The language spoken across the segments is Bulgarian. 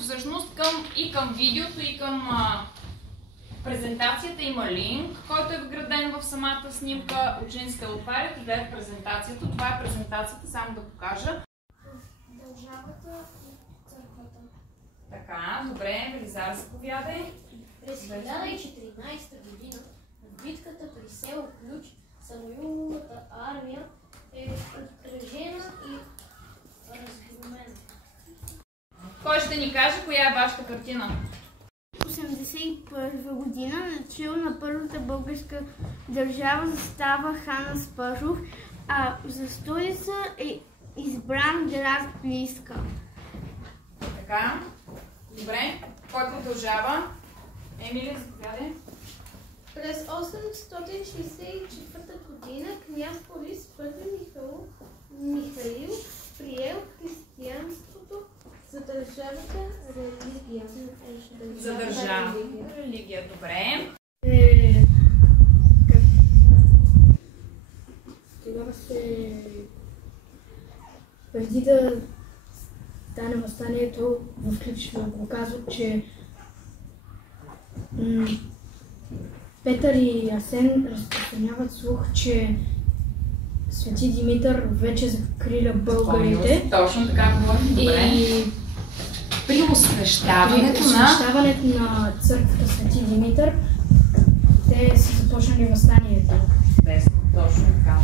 всъщност и към видеото, и към презентацията има линк, който е вграден в самата снимка. Учениците отварят и гледат презентацията. Това е презентацията, само да покажа. Държавата и църквата. Така, добре, Велизар, заповядай. През 1014 година в битката при село Ключ Самуиловата армия е откръжена и разгромена. Кой ще ни каже коя е вашата картина? 1981 година начало на първата българска държава застава хан Аспарухов, а за столица е избран град Плиска. Така, добре. Кой продължава? Емилия, заповядай. През 864 година княз Борис I Михаил приел християнството за държавата религия. За държава. Религия, добре. Тогава преди да стане въстанието, в Ключ го казват, че Петър и Асен разпространяват слух, че Свети Димитър вече закриля българите. Точно така говорим, добре. И При освещаването на църквата Свети Димитър, те са започнали въстанието. Точно така.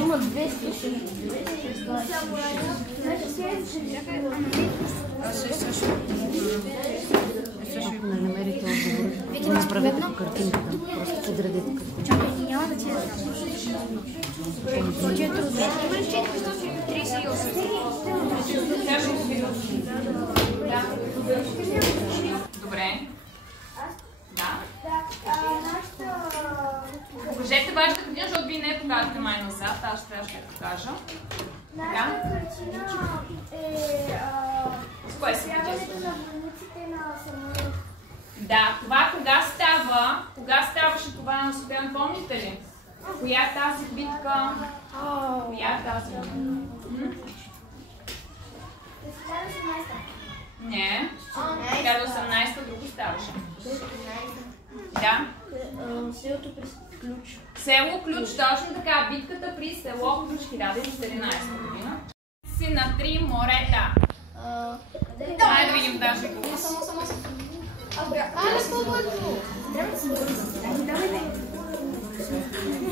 Има 200. Ако не намерите отговор, направете по картинката. Просто подредете картинката. Няма да ти я Добре. Да. Покажете вашата картина, защото вие не я покажете май назад. Аз трябваше да я покажа. Нашата картина е С кое се изяването на войниците на Самуил. Да, това кога става? Кога ставаше това на Софиян, помните ли? Коя е тази битка? Коя е тази битка? През 1018. Не. 1018 друго ставаше. Да. селото през Ключ. Село Ключ, точно така. Битката при село Ключ 1014 година. Си на 3 морета. Хайде да видим даже го.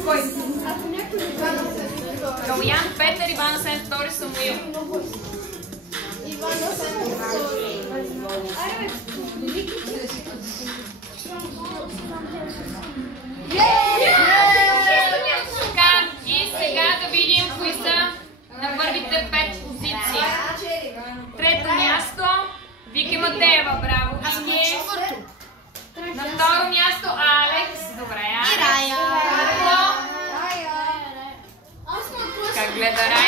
Кой? Калуян, Петър, Иван Асен II, Самуил. Иван Асен Така, и сега да видим кои са на първите 5 позиции. Трето място, Вики Матеева, браво. Вики. На второ място Алекс, добре. И Рая. Как гледа Рая?